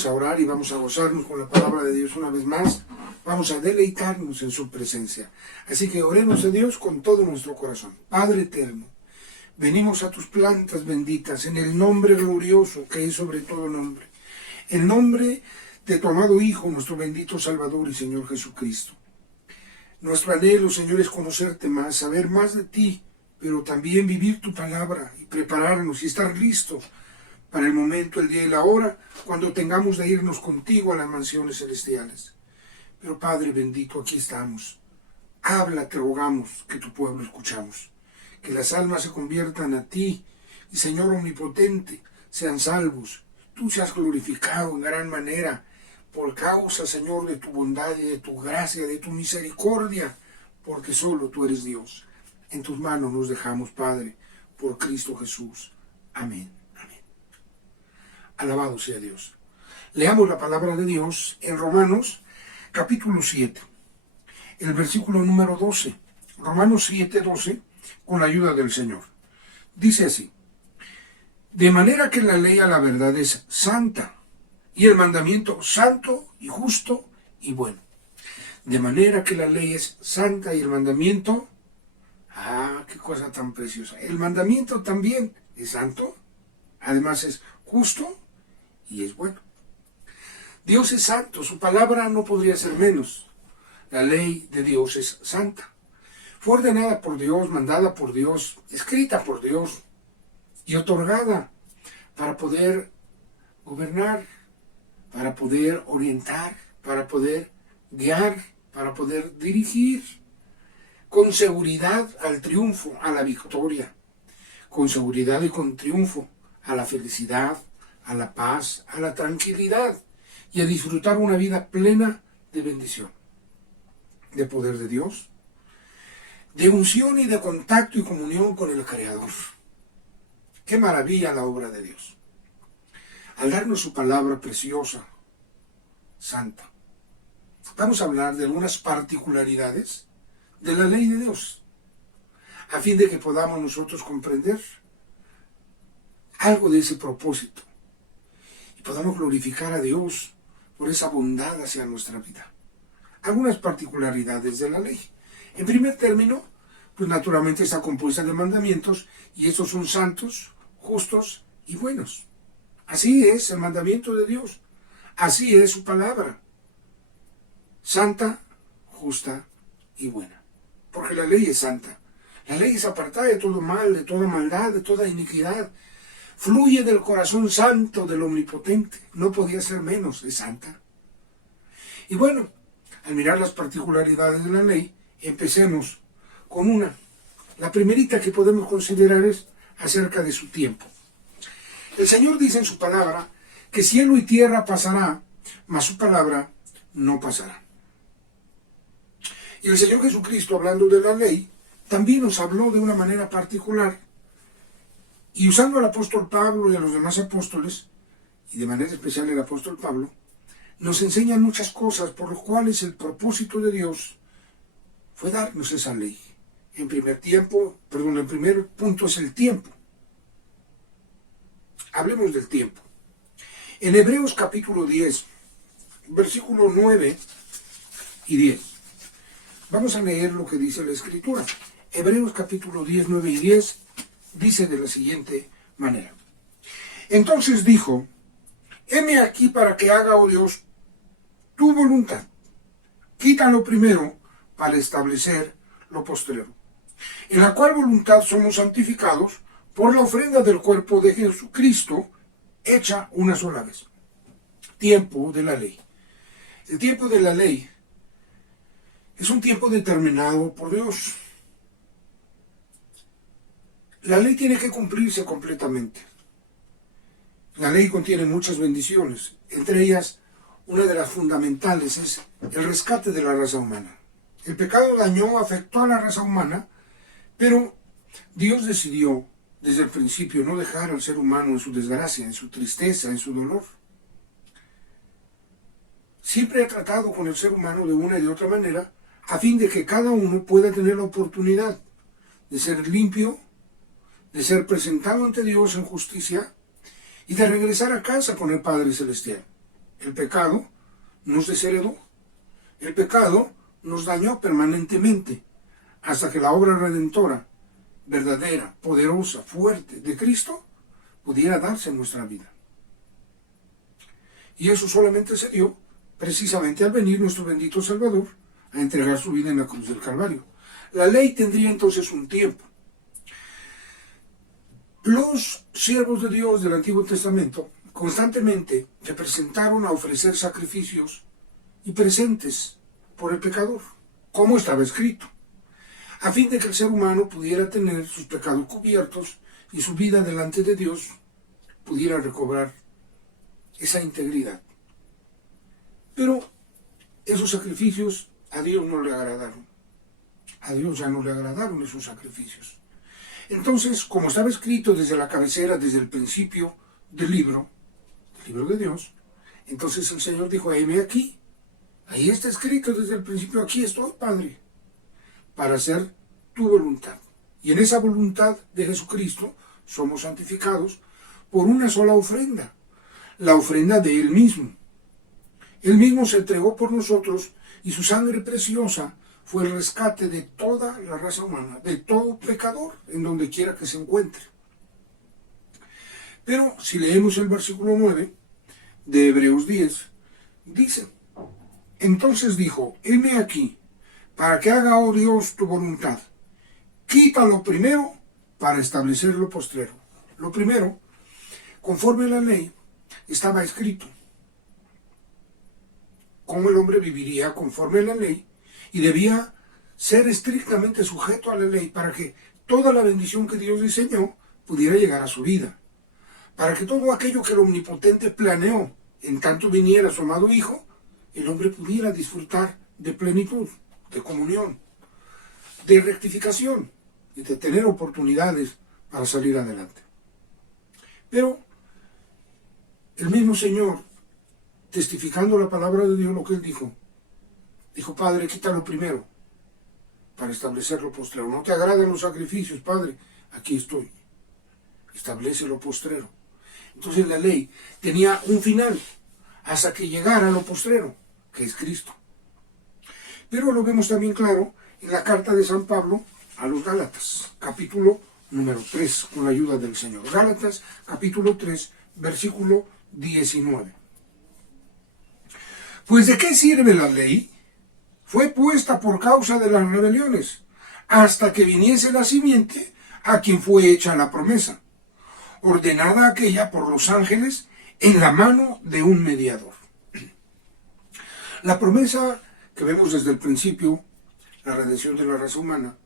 Vamos a orar y vamos a gozarnos con la palabra de Dios una vez más. Vamos a deleitarnos en su presencia. Así que oremos a Dios con todo nuestro corazón. Padre eterno, venimos a tus plantas benditas en el nombre glorioso que es sobre todo nombre. El nombre de tu amado Hijo, nuestro bendito Salvador y Señor Jesucristo. Nuestro anhelo, Señor, es conocerte más, saber más de ti, pero también vivir tu palabra y prepararnos y estar listos para el momento, el día y la hora, cuando tengamos de irnos contigo a las mansiones celestiales. Pero Padre bendito, aquí estamos. Habla, te rogamos, que tu pueblo escuchamos. Que las almas se conviertan a ti, y Señor omnipotente, sean salvos. Tú seas glorificado en gran manera, por causa, Señor, de tu bondad y de tu gracia, de tu misericordia, porque solo tú eres Dios. En tus manos nos dejamos, Padre, por Cristo Jesús. Amén. Alabado sea Dios. Leamos la palabra de Dios en Romanos capítulo 7, el versículo número 12. Romanos 7, 12, con la ayuda del Señor. Dice así: de manera que la ley a la verdad es santa, y el mandamiento santo y justo y bueno. De manera que la ley es santa y el mandamiento, qué cosa tan preciosa. El mandamiento también es santo, además es justo y es bueno. Dios es santo, su palabra no podría ser menos. La ley de Dios es santa. Fue ordenada por Dios, mandada por Dios, escrita por Dios y otorgada para poder gobernar, para poder orientar, para poder guiar, para poder dirigir con seguridad al triunfo, a la victoria, con seguridad y con triunfo a la felicidad, a la paz, a la tranquilidad y a disfrutar una vida plena de bendición, de poder de Dios, de unción y de contacto y comunión con el Creador. ¡Qué maravilla la obra de Dios! Al darnos su palabra preciosa, santa, vamos a hablar de algunas particularidades de la ley de Dios, a fin de que podamos nosotros comprender algo de ese propósito y podamos glorificar a Dios por esa bondad hacia nuestra vida. Algunas particularidades de la ley. En primer término, pues naturalmente está compuesta de mandamientos, y estos son santos, justos y buenos. Así es el mandamiento de Dios. Así es su palabra. Santa, justa y buena. Porque la ley es santa. La ley es apartada de todo mal, de toda maldad, de toda iniquidad. Fluye del corazón santo del Omnipotente. No podía ser menos, es santa. Y bueno, al mirar las particularidades de la ley, empecemos con una. La primerita que podemos considerar es acerca de su tiempo. El Señor dice en su palabra que cielo y tierra pasará, mas su palabra no pasará. Y el Señor Jesucristo, hablando de la ley, también nos habló de una manera particular. Y usando al apóstol Pablo y a los demás apóstoles, y de manera especial el apóstol Pablo, nos enseñan muchas cosas por las cuales el propósito de Dios fue darnos esa ley. El primer punto es el tiempo. Hablemos del tiempo. En Hebreos capítulo 10, versículo 9 y 10. Vamos a leer lo que dice la Escritura. Hebreos capítulo 10, 9 y 10 dice de la siguiente manera. Entonces dijo: heme aquí para que haga, oh Dios, tu voluntad. Quítalo primero para establecer lo postrero. En la cual voluntad somos santificados por la ofrenda del cuerpo de Jesucristo, hecha una sola vez. Tiempo de la ley. El tiempo de la ley es un tiempo determinado por Dios. La ley tiene que cumplirse completamente. La ley contiene muchas bendiciones, entre ellas una de las fundamentales es el rescate de la raza humana. El pecado dañó, afectó a la raza humana, pero Dios decidió desde el principio no dejar al ser humano en su desgracia, en su tristeza, en su dolor. Siempre ha tratado con el ser humano de una y de otra manera, a fin de que cada uno pueda tener la oportunidad de ser limpio, de ser presentado ante Dios en justicia y de regresar a casa con el Padre Celestial. El pecado nos desheredó. El pecado nos dañó permanentemente hasta que la obra redentora, verdadera, poderosa, fuerte de Cristo pudiera darse en nuestra vida. Y eso solamente se dio precisamente al venir nuestro bendito Salvador a entregar su vida en la cruz del Calvario. La ley tendría entonces un tiempo. Los siervos de Dios del Antiguo Testamento constantemente se presentaron a ofrecer sacrificios y presentes por el pecador, como estaba escrito, a fin de que el ser humano pudiera tener sus pecados cubiertos y su vida delante de Dios pudiera recobrar esa integridad. Pero esos sacrificios a Dios no le agradaron. A Dios ya no le agradaron esos sacrificios. Entonces, como estaba escrito desde la cabecera, desde el principio del libro de Dios, entonces el Señor dijo: heme aquí, ahí está escrito desde el principio, aquí estoy, Padre, para hacer tu voluntad. Y en esa voluntad de Jesucristo somos santificados por una sola ofrenda, la ofrenda de Él mismo. Él mismo se entregó por nosotros y su sangre preciosa fue el rescate de toda la raza humana, de todo pecador, en donde quiera que se encuentre. Pero si leemos el versículo 9 de Hebreos 10, dice: entonces dijo: heme aquí, para que haga, oh Dios, tu voluntad. Quita lo primero para establecer lo postrero. Lo primero, conforme a la ley, estaba escrito cómo el hombre viviría conforme a la ley y debía ser estrictamente sujeto a la ley para que toda la bendición que Dios diseñó pudiera llegar a su vida, para que todo aquello que el Omnipotente planeó en tanto viniera su amado Hijo, el hombre pudiera disfrutar de plenitud, de comunión, de rectificación y de tener oportunidades para salir adelante. Pero el mismo Señor, testificando la palabra de Dios, lo que Él dijo, Padre, quítalo primero para establecer lo postrero. No te agradan los sacrificios, Padre, aquí estoy. Establece lo postrero. Entonces la ley tenía un final hasta que llegara lo postrero, que es Cristo. Pero lo vemos también claro en la carta de San Pablo a los Gálatas, capítulo número 3, con la ayuda del Señor. Gálatas, capítulo 3, versículo 19. Pues ¿de qué sirve la ley? Fue puesta por causa de las rebeliones, hasta que viniese la simiente a quien fue hecha la promesa, ordenada aquella por los ángeles en la mano de un mediador. La promesa que vemos desde el principio, la redención de la raza humana,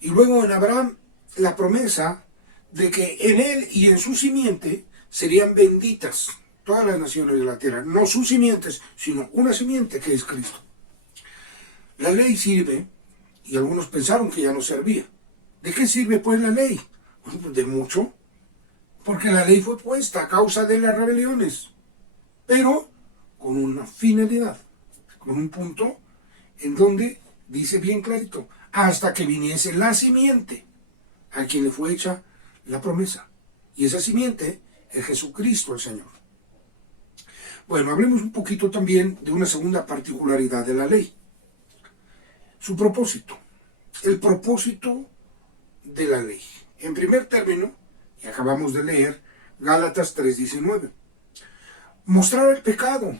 y luego en Abraham la promesa de que en él y en su simiente serían benditas todas las naciones de la tierra, no sus simientes, sino una simiente que es Cristo. La ley sirve, y algunos pensaron que ya no servía. ¿De qué sirve pues la ley? Bueno, pues de mucho, porque la ley fue puesta a causa de las rebeliones, pero con una finalidad, con un punto en donde dice bien clarito: hasta que viniese la simiente a quien le fue hecha la promesa. Y esa simiente es Jesucristo el Señor. Bueno, hablemos un poquito también de una segunda particularidad de la ley. Su propósito. El propósito de la ley. En primer término, y acabamos de leer Gálatas 3:19. Mostrar el pecado.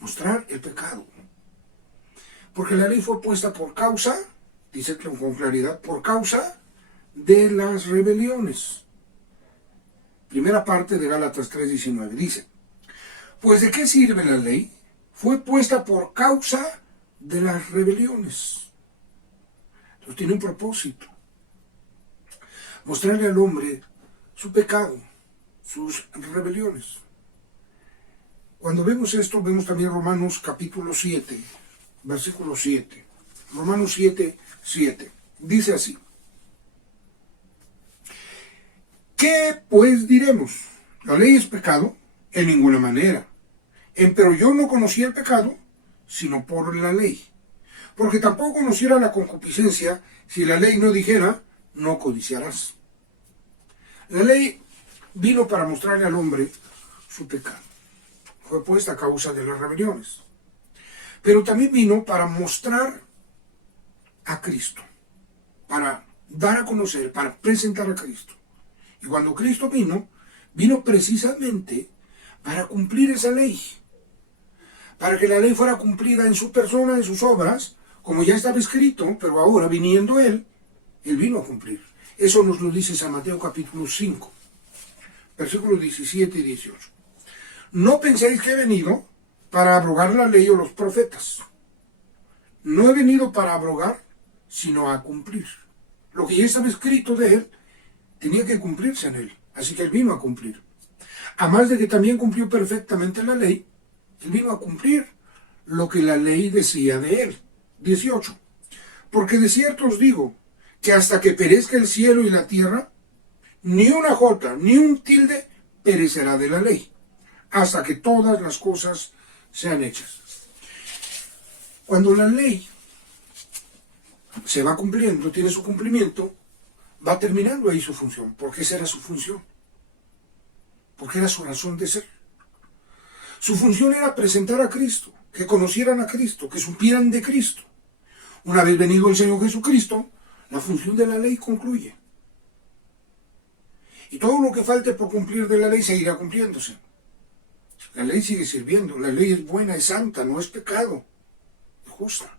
Mostrar el pecado. Porque la ley fue puesta por causa, dice con claridad, por causa de las rebeliones. Primera parte de Gálatas 3:19 dice: pues ¿de qué sirve la ley? Fue puesta por causa de las rebeliones. Entonces tiene un propósito: mostrarle al hombre su pecado, sus rebeliones. Cuando vemos esto, vemos también Romanos capítulo 7, versículo 7. Romanos 7, 7. Dice así: ¿qué pues diremos? ¿La ley es pecado? En ninguna manera. Pero yo no conocía el pecado, sino por la ley. Porque tampoco conociera la concupiscencia si la ley no dijera: no codiciarás. La ley vino para mostrarle al hombre su pecado. fue puesta a causa de las rebeliones. Pero también vino para mostrar a Cristo, para dar a conocer, para presentar a Cristo. Y cuando Cristo vino, vino precisamente para cumplir esa ley, para que la ley fuera cumplida en su persona, en sus obras, como ya estaba escrito, pero ahora viniendo Él vino a cumplir. Eso nos lo dice San Mateo capítulo 5, versículos 17 y 18. No penséis que he venido para abrogar la ley o los profetas. No he venido para abrogar, sino a cumplir. Lo que ya estaba escrito de Él, tenía que cumplirse en Él. Así que Él vino a cumplir. Además de que también cumplió perfectamente la ley, Él vino a cumplir lo que la ley decía de Él. 18. Porque de cierto os digo, que hasta que perezca el cielo y la tierra, ni una jota, ni un tilde perecerá de la ley, hasta que todas las cosas sean hechas. Cuando la ley se va cumpliendo, tiene su cumplimiento, va terminando ahí su función, porque esa era su función, porque era su razón de ser. Su función era presentar a Cristo, que conocieran a Cristo, que supieran de Cristo. Una vez venido el Señor Jesucristo, la función de la ley concluye. Y todo lo que falte por cumplir de la ley seguirá cumpliéndose. La ley sigue sirviendo, la ley es buena, es santa, no es pecado, es justa,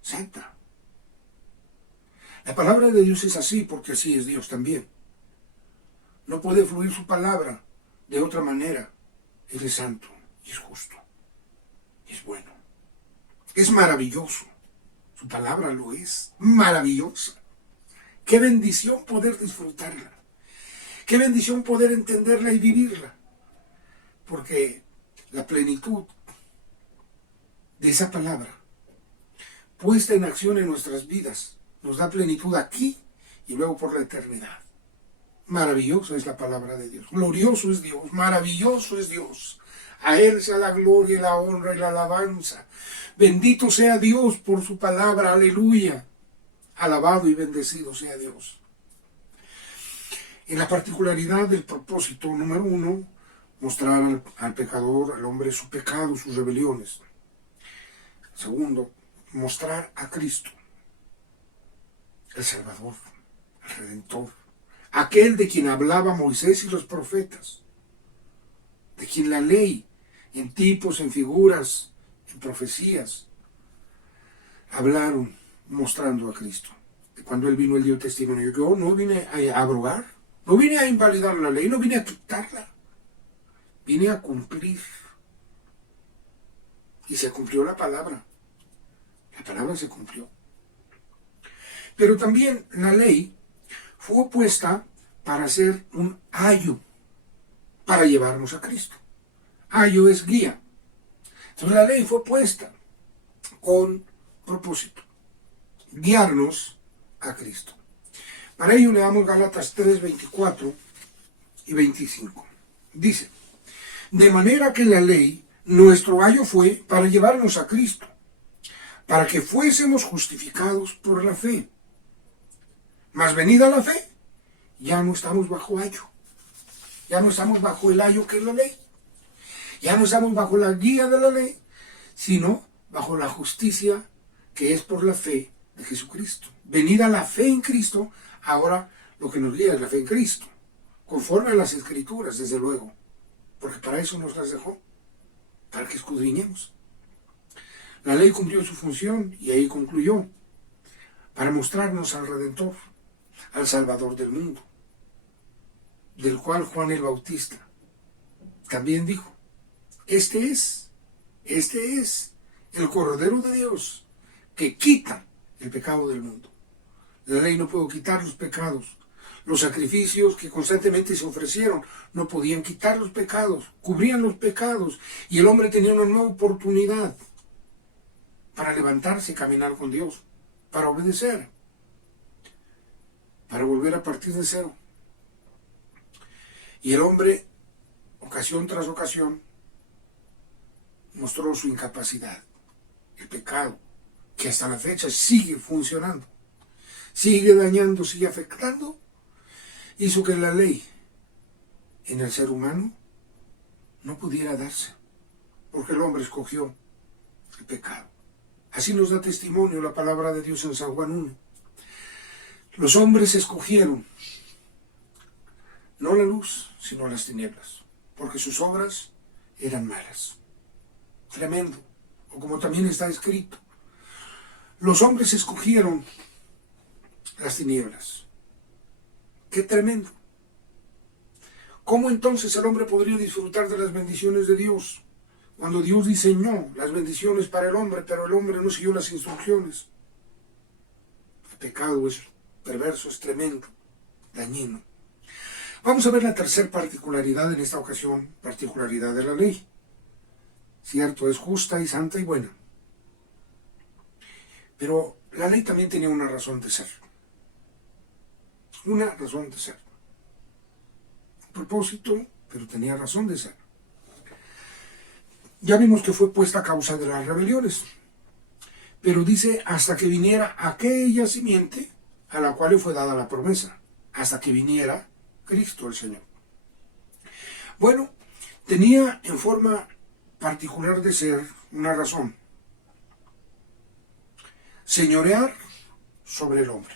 santa. La palabra de Dios es así porque así es Dios también. No puede fluir su palabra de otra manera. Él es santo y es justo y es bueno. Es maravilloso. Su palabra lo es. Maravillosa. Qué bendición poder disfrutarla. Qué bendición poder entenderla y vivirla. Porque la plenitud de esa palabra puesta en acción en nuestras vidas nos da plenitud aquí y luego por la eternidad. Maravillosa es la palabra de Dios. Glorioso es Dios. Maravilloso es Dios. A Él sea la gloria y la honra y la alabanza. Bendito sea Dios por su palabra. Aleluya. Alabado y bendecido sea Dios. En la particularidad del propósito número 1, mostrar al pecador, al hombre, su pecado, sus rebeliones. Segundo, mostrar a Cristo, el Salvador, el Redentor, aquel de quien hablaba Moisés y los profetas, de quien la ley, en tipos, en figuras, en profecías, hablaron mostrando a Cristo. Cuando Él vino, Él dio testimonio. Yo no vine a abrogar, no vine a invalidar la ley, no vine a quitarla, vine a cumplir. Y se cumplió la palabra. La palabra se cumplió. Pero también la ley fue puesta para ser un ayo, para llevarnos a Cristo. Ayo es guía. Entonces la ley fue puesta con propósito, guiarnos a Cristo. Para ello leamos Gálatas 3, 24 y 25. Dice, de manera que la ley, nuestro ayo fue para llevarnos a Cristo, para que fuésemos justificados por la fe. Mas venida la fe, ya no estamos bajo ayo. Ya no estamos bajo el ayo que es la ley. Ya no estamos bajo la guía de la ley, sino bajo la justicia que es por la fe de Jesucristo. Venida la fe en Cristo, ahora lo que nos guía es la fe en Cristo, conforme a las Escrituras, desde luego, porque para eso nos las dejó, para que escudriñemos. La ley cumplió su función y ahí concluyó, para mostrarnos al Redentor, al Salvador del mundo, del cual Juan el Bautista también dijo, este es el Cordero de Dios que quita el pecado del mundo. La ley no pudo quitar los pecados. Los sacrificios que constantemente se ofrecieron no podían quitar los pecados, cubrían los pecados, y el hombre tenía una nueva oportunidad para levantarse y caminar con Dios, para obedecer, para volver a partir de cero. Y el hombre, ocasión tras ocasión, mostró su incapacidad. El pecado, que hasta la fecha sigue funcionando, sigue dañando, sigue afectando, hizo que la ley en el ser humano no pudiera darse, porque el hombre escogió el pecado. Así nos da testimonio la palabra de Dios en San Juan 1. Los hombres escogieron no la luz, sino las tinieblas, porque sus obras eran malas. Tremendo. O como también está escrito, los hombres escogieron las tinieblas. ¡Qué tremendo! ¿Cómo entonces el hombre podría disfrutar de las bendiciones de Dios? Cuando Dios diseñó las bendiciones para el hombre, pero el hombre no siguió las instrucciones. El pecado es perverso, es tremendo, dañino. Vamos a ver la tercera particularidad en esta ocasión, particularidad de la ley. Cierto, es justa y santa y buena. Pero la ley también tenía una razón de ser. Una razón de ser. Propósito, pero tenía razón de ser. Ya vimos que fue puesta a causa de las rebeliones. Pero dice, hasta que viniera aquella simiente a la cual le fue dada la promesa. Hasta que viniera Cristo el Señor. Bueno, tenía en forma particular de ser una razón. Señorear sobre el hombre.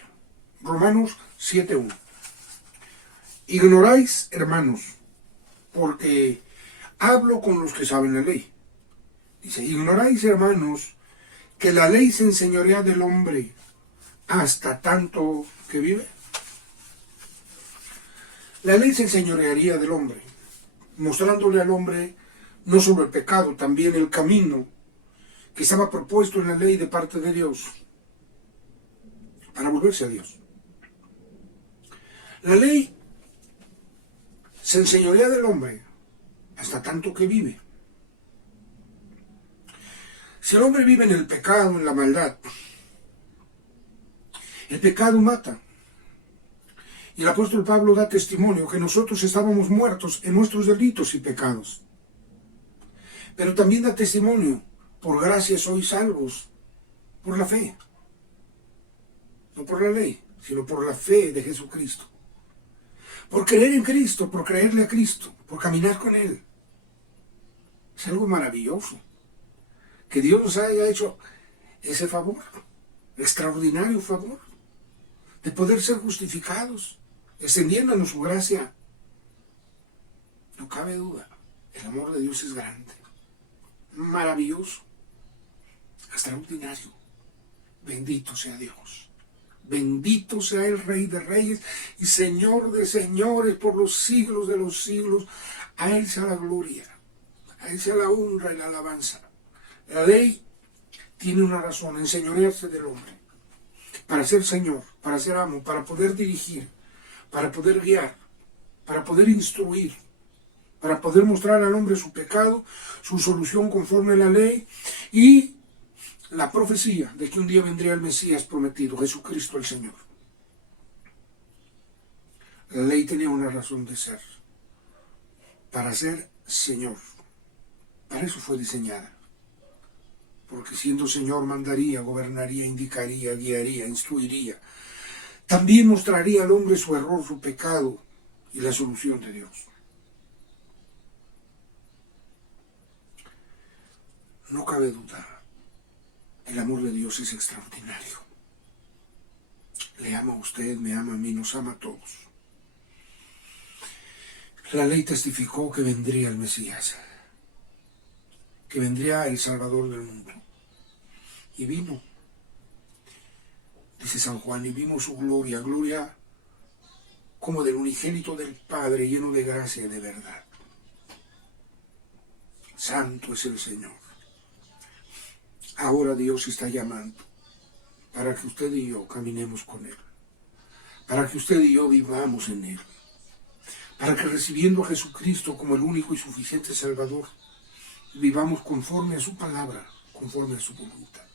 Romanos 7:1. Ignoráis, hermanos, porque hablo con los que saben la ley. Dice, ignoráis, hermanos, que la ley se enseñorea del hombre hasta tanto que vive. La ley se enseñorearía del hombre, mostrándole al hombre no solo el pecado, también el camino que estaba propuesto en la ley de parte de Dios para volverse a Dios. La ley se enseñorea del hombre hasta tanto que vive. Si el hombre vive en el pecado, en la maldad, el pecado mata. Y el apóstol Pablo da testimonio que nosotros estábamos muertos en nuestros delitos y pecados. Pero también da testimonio, por gracia sois salvos, por la fe. No por la ley, sino por la fe de Jesucristo. Por creer en Cristo, por creerle a Cristo, por caminar con Él. Es algo maravilloso. Que Dios nos haya hecho ese favor, extraordinario favor, de poder ser justificados, extendiéndonos su gracia. No cabe duda, el amor de Dios es grande, maravilloso, extraordinario. Bendito sea Dios. Bendito sea el Rey de Reyes y Señor de Señores por los siglos de los siglos. A Él sea la gloria, a Él sea la honra y la alabanza. La ley tiene una razón, enseñorearse del hombre, para ser Señor, para ser amo, para poder dirigir, para poder guiar, para poder instruir, para poder mostrar al hombre su pecado, su solución conforme a la ley y la profecía de que un día vendría el Mesías prometido, Jesucristo el Señor. La ley tenía una razón de ser, para ser Señor. Para eso fue diseñada. Porque siendo Señor mandaría, gobernaría, indicaría, guiaría, instruiría. También mostraría al hombre su error, su pecado y la solución de Dios. No cabe duda, el amor de Dios es extraordinario. Le ama a usted, me ama a mí, nos ama a todos. La ley testificó que vendría el Mesías, que vendría el Salvador del mundo. Y vino, dice San Juan, y vimos su gloria, gloria como del unigénito del Padre, lleno de gracia y de verdad. Santo es el Señor. Ahora Dios está llamando para que usted y yo caminemos con Él, para que usted y yo vivamos en Él, para que recibiendo a Jesucristo como el único y suficiente Salvador, vivamos conforme a su palabra, conforme a su voluntad.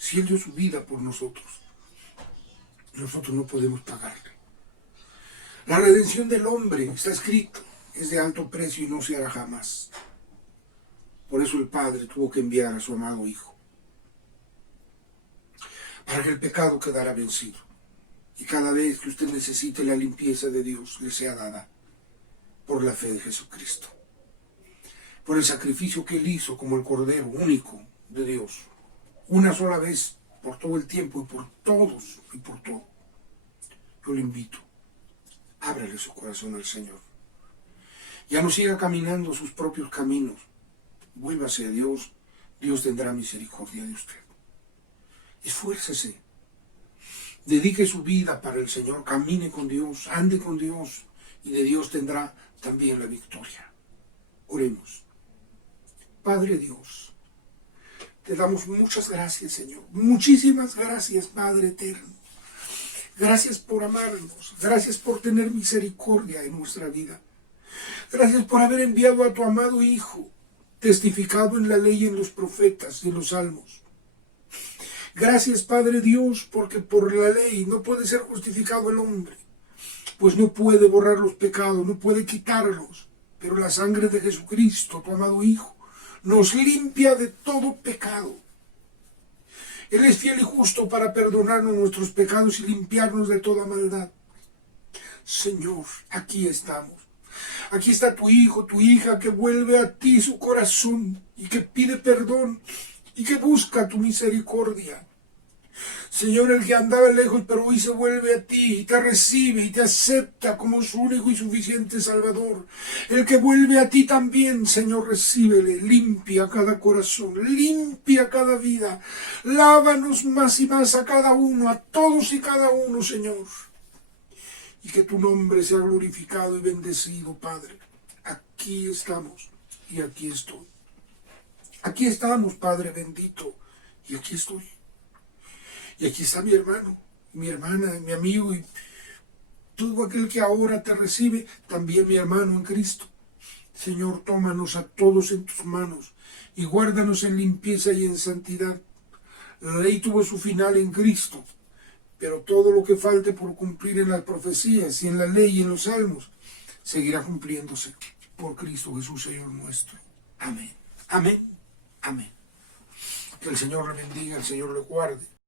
Si Él dio su vida por nosotros, nosotros no podemos pagarle. La redención del hombre, está escrito, es de alto precio y no se hará jamás. Por eso el Padre tuvo que enviar a su amado Hijo, para que el pecado quedara vencido. Y cada vez que usted necesite la limpieza de Dios, le sea dada por la fe de Jesucristo, por el sacrificio que Él hizo como el Cordero único de Dios, una sola vez, por todo el tiempo y por todos y por todo. Yo le invito, ábrale su corazón al Señor. Ya no siga caminando sus propios caminos. Vuélvase a Dios, Dios tendrá misericordia de usted. Esfuércese, dedique su vida para el Señor, camine con Dios, ande con Dios, y de Dios tendrá también la victoria. Oremos. Padre Dios, te damos muchas gracias, Señor. Muchísimas gracias, Padre eterno. Gracias por amarnos. Gracias por tener misericordia en nuestra vida. Gracias por haber enviado a tu amado Hijo, testificado en la ley, en los profetas y en los salmos. Gracias, Padre Dios, porque por la ley no puede ser justificado el hombre, pues no puede borrar los pecados, no puede quitarlos. Pero la sangre de Jesucristo, tu amado Hijo, nos limpia de todo pecado. Él es fiel y justo para perdonarnos nuestros pecados y limpiarnos de toda maldad. Señor, aquí estamos. Aquí está tu hijo, tu hija, que vuelve a ti su corazón y que pide perdón y que busca tu misericordia. Señor, el que andaba lejos pero hoy se vuelve a ti y te recibe y te acepta como su único y suficiente Salvador. El que vuelve a ti también, Señor, recíbele, limpia cada corazón, limpia cada vida, lávanos más y más a cada uno, a todos y cada uno, Señor. Y que tu nombre sea glorificado y bendecido, Padre. Aquí estamos y aquí estoy. Aquí estamos, Padre bendito, y aquí estoy. Y aquí está mi hermano, mi hermana, mi amigo y todo aquel que ahora te recibe, también mi hermano en Cristo. Señor, tómanos a todos en tus manos y guárdanos en limpieza y en santidad. La ley tuvo su final en Cristo, pero todo lo que falte por cumplir en las profecías y en la ley y en los salmos seguirá cumpliéndose por Cristo Jesús, Señor nuestro. Amén. Amén. Amén. Que el Señor le bendiga, el Señor le guarde.